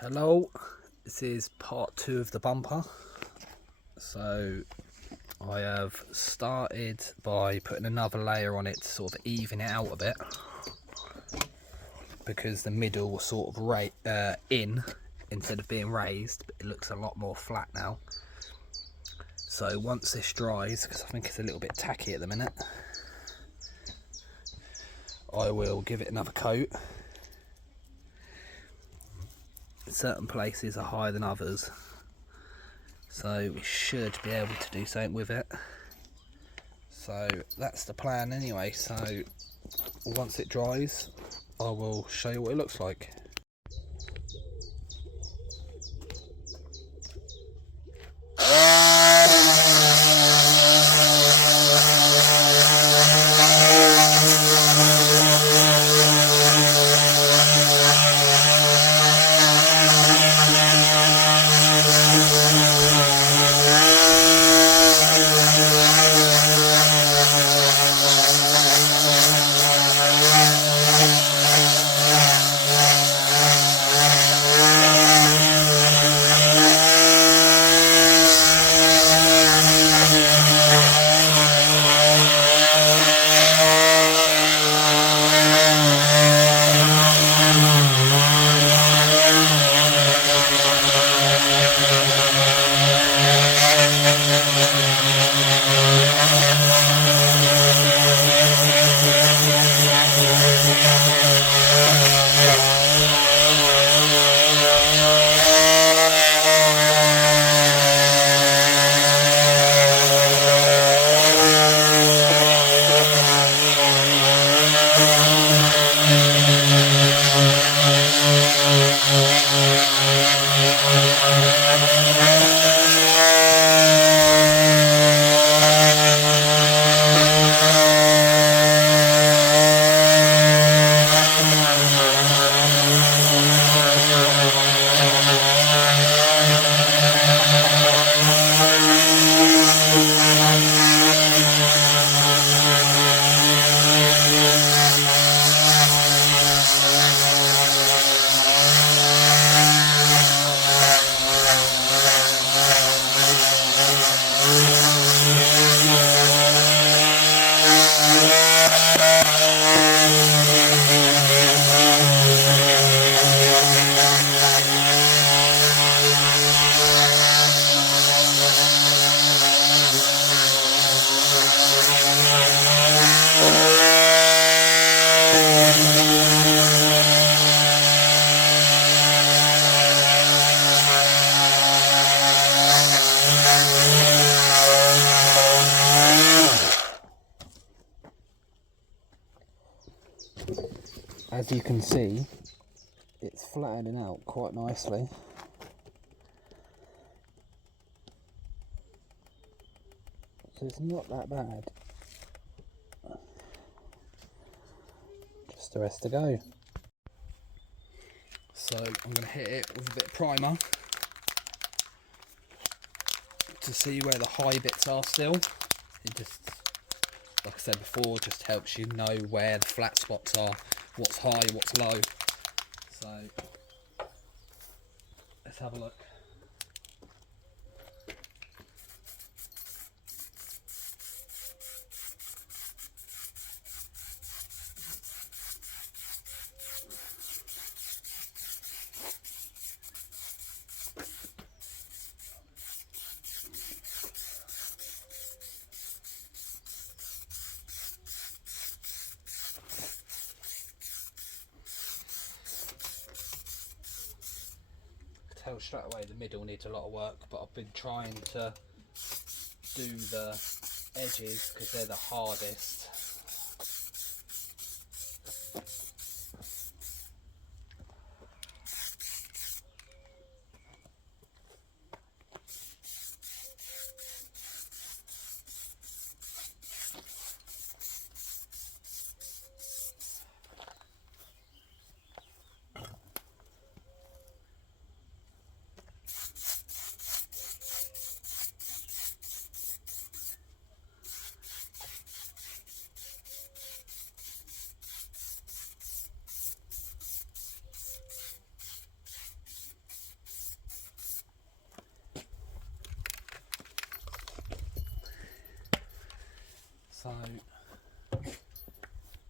Hello, this is part 2 of the bumper. So I have started by putting another layer on it to sort of even it out a bit, because the middle was sort of in instead of being raised, but it looks a lot more flat now. So once this dries, because I think it's a little bit tacky at the minute, I will give it another coat. Certain places are higher than others, so we should be able to do something with it. So that's the plan anyway. So once it dries, I will show you what it looks like. As you can see, it's flattening out quite nicely. So it's not that bad. Just the rest to go. So I'm going to hit it with a bit of primer to see where the high bits are still. It just, like I said before, just helps you know where the flat spots are, what's high, what's low. So let's have a look. Tell straight away the middle needs a lot of work, but I've been trying to do the edges because they're the hardest.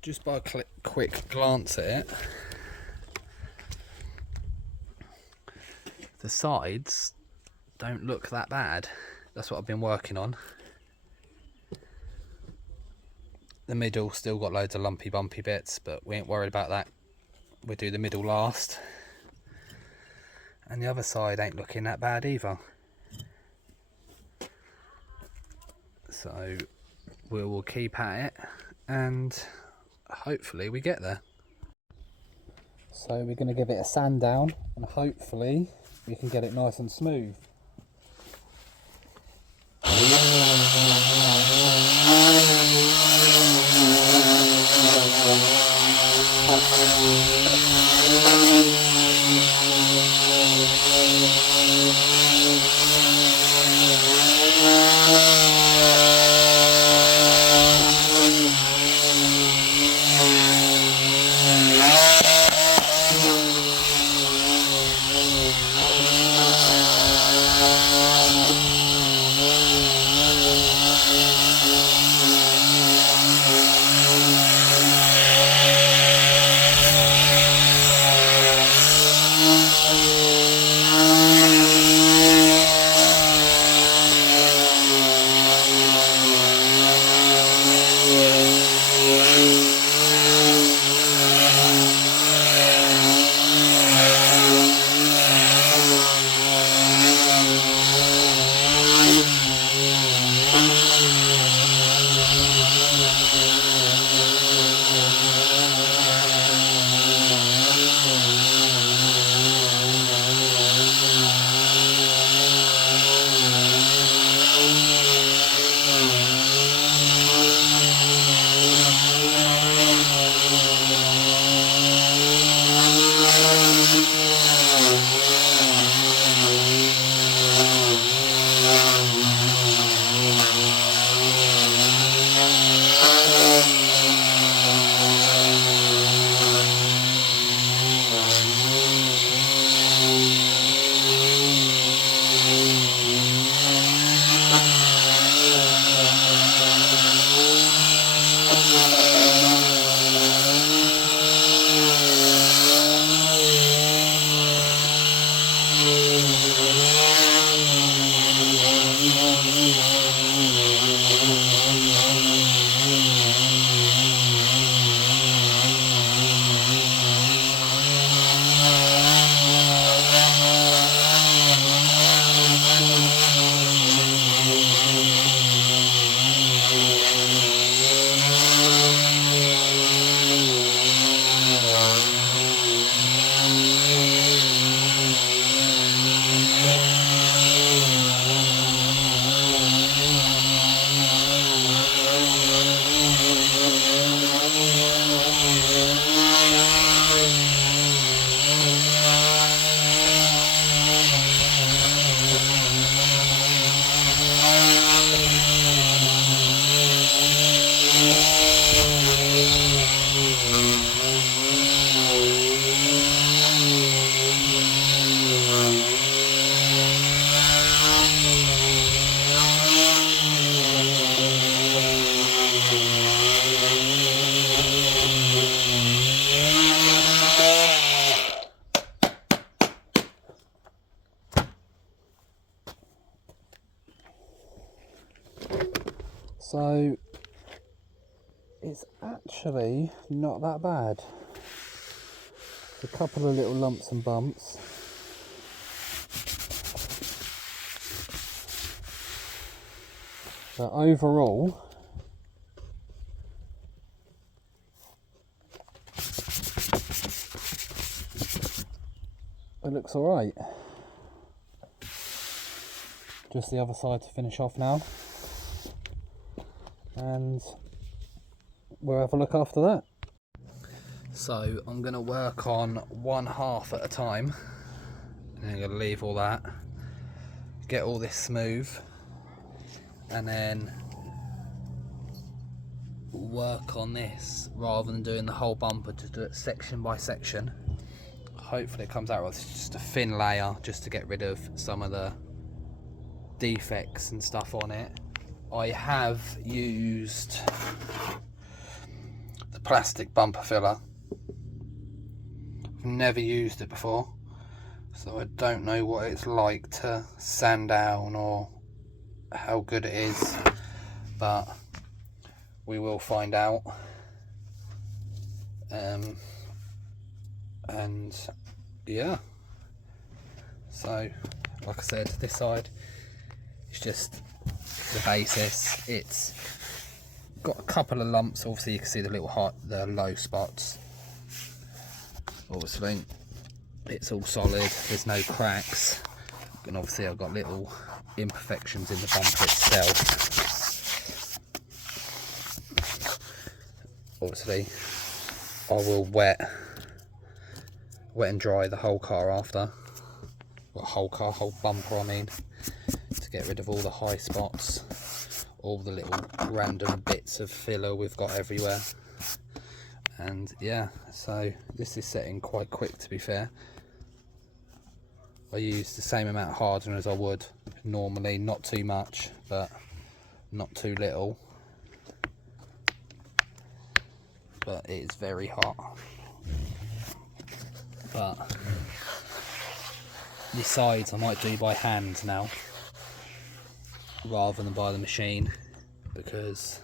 just by a quick glance at it, the sides don't look that bad. That's what I've been working on. The middle still got loads of lumpy bumpy bits, but we ain't worried about that. We'll do the middle last. And the other side ain't looking that bad either. So we will keep at it and hopefully we get there. So we're going to give it a sand down and hopefully we can get it nice and smooth. So it's actually not that bad. A couple of little lumps and bumps. But overall, it looks alright. Just the other side to finish off now. And we'll have a look after that. So I'm going to work on one half at a time. And I'm going to leave all that. Get all this smooth. And then work on this rather than doing the whole bumper, to do it section by section. Hopefully it comes out right. It's just a thin layer just to get rid of some of the defects and stuff on it. I have used the plastic bumper filler. I've never used it before, so I don't know what it's like to sand down or how good it is, but we will find out. And yeah, so like I said, this side is just the basis. It's got a couple of lumps. Obviously you can see the the low spots. Obviously it's all solid, there's no cracks, and obviously I've got little imperfections in the bumper itself. Obviously I will wet and dry the whole car after, well, whole bumper I mean, to get rid of all the high spots, all the little random bits of filler we've got everywhere. And yeah, so this is setting quite quick, to be fair. I use the same amount of hardener as I would normally, not too much but not too little, but it is very hot. But the sides I might do by hand now rather than by the machine, because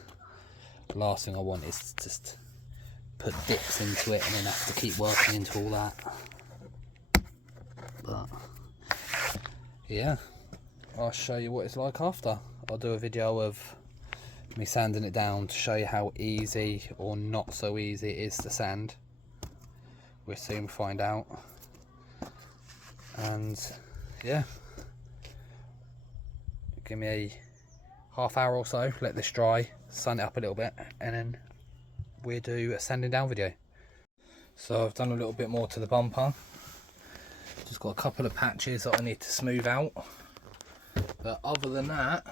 the last thing I want is to just put dips into it and then have to keep working into all that. But yeah, I'll show you what it's like after. I'll do a video of me sanding it down to show you how easy or not so easy it is to sand. We'll soon find out. And yeah, give me a half hour or so, let this dry, sun it up a little bit, and then we'll do a sanding down video. So I've done a little bit more to the bumper. Just got a couple of patches that I need to smooth out, but other than that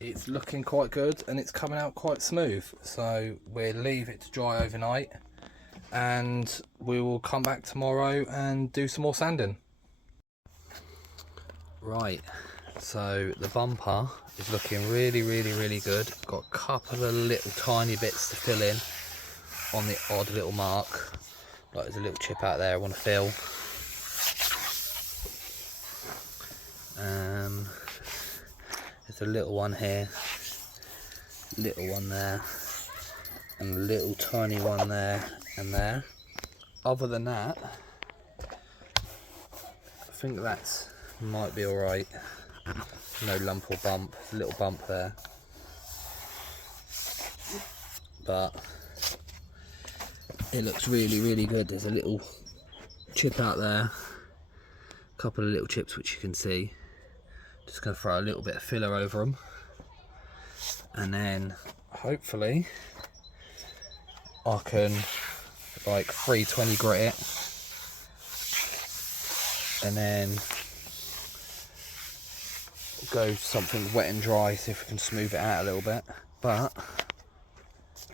it's looking quite good and it's coming out quite smooth. So we'll leave it to dry overnight and we will come back tomorrow and do some more sanding. Right, so the bumper is looking really good. Got a couple of little tiny bits to fill in on the odd little mark, like there's a little chip out there I want to fill. There's a little one here, little one there, and a little tiny one there and there. Other than that, I think that's might be alright. No lump or bump, a little bump there, but it looks really good. There's a little chip out there, a couple of little chips which you can see. Just going to throw a little bit of filler over them, and then hopefully I can like 320 grit it, and then go something wet and dry, see if we can smooth it out a little bit. But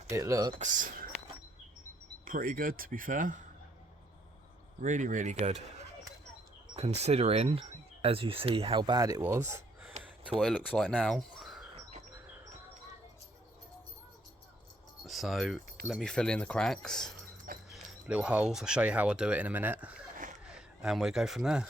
it looks pretty good, to be fair. Really good, considering, as you see, how bad it was to what it looks like now. So let me fill in the cracks, little holes. I'll show you how I do it in a minute, and we'll go from there.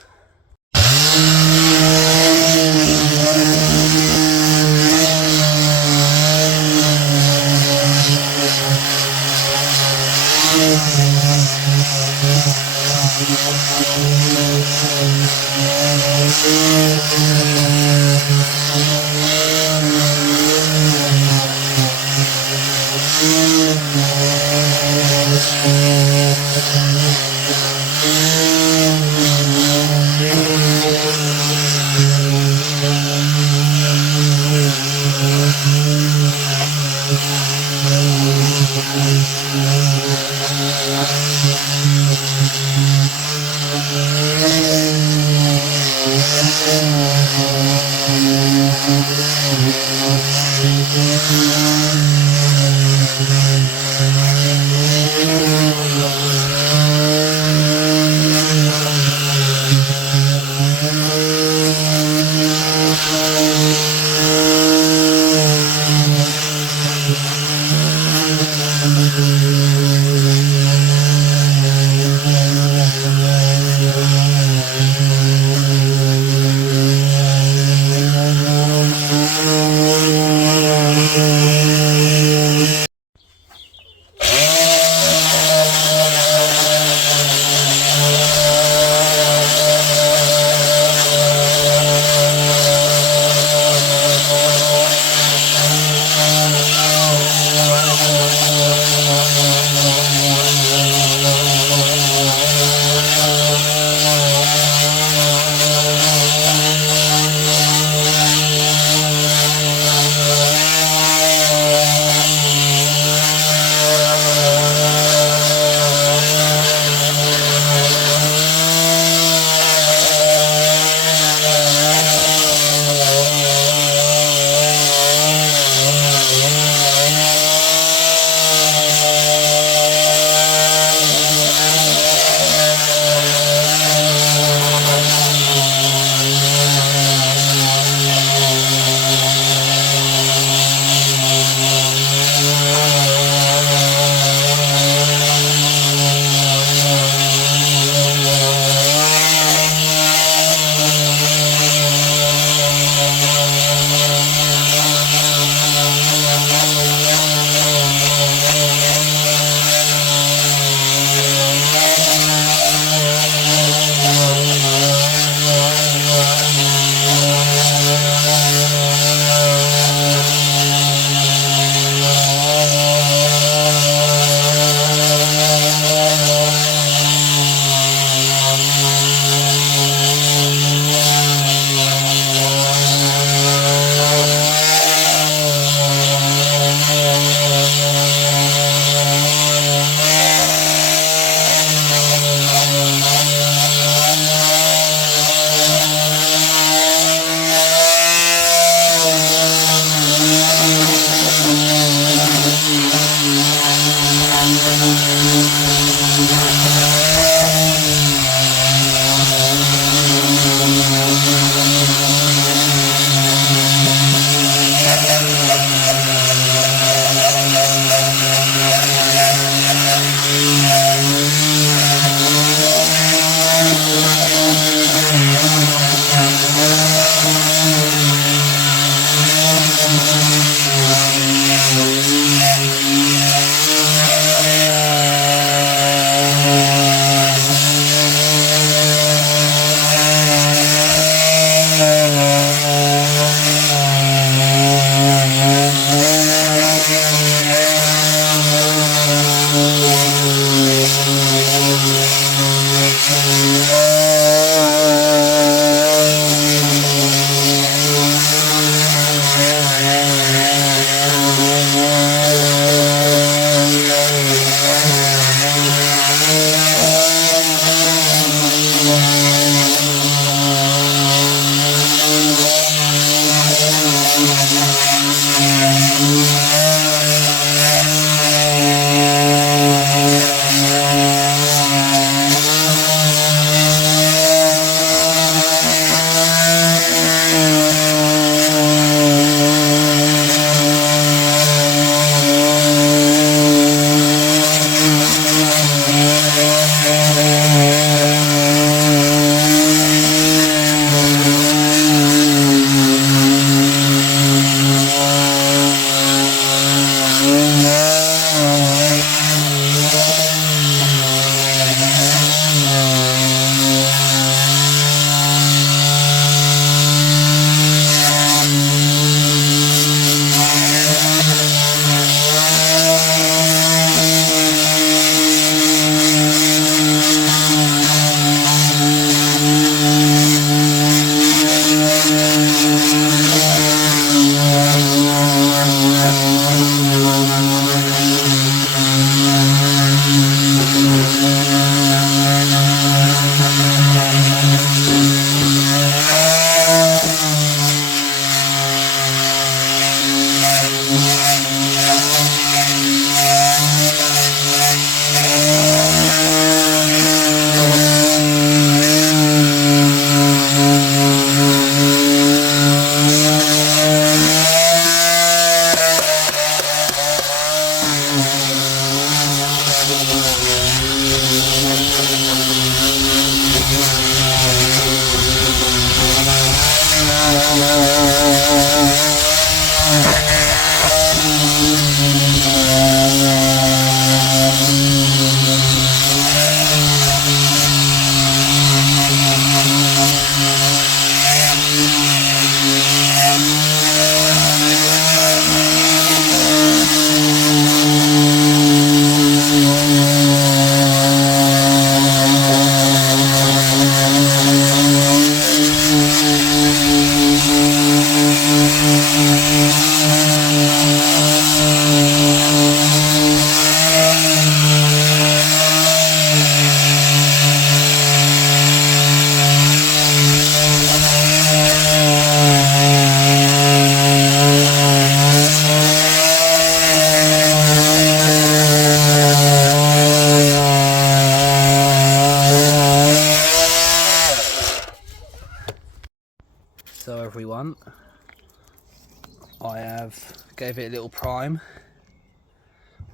gave it a little prime.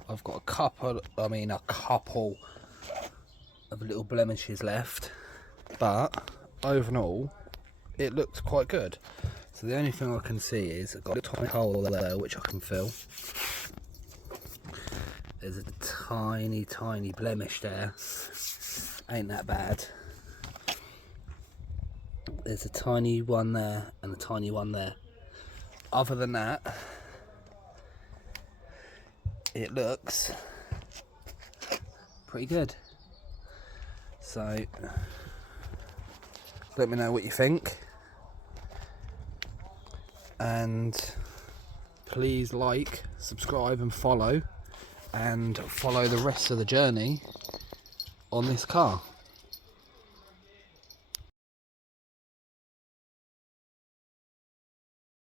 I've got a couple of little blemishes left, but overall it looks quite good. So the only thing I can see is I've got a tiny hole there which I can fill. There's a tiny blemish there, ain't that bad. There's a tiny one there and a tiny one there. Other than that, it looks pretty good. So let me know what you think, and please like, subscribe and follow the rest of the journey on this car.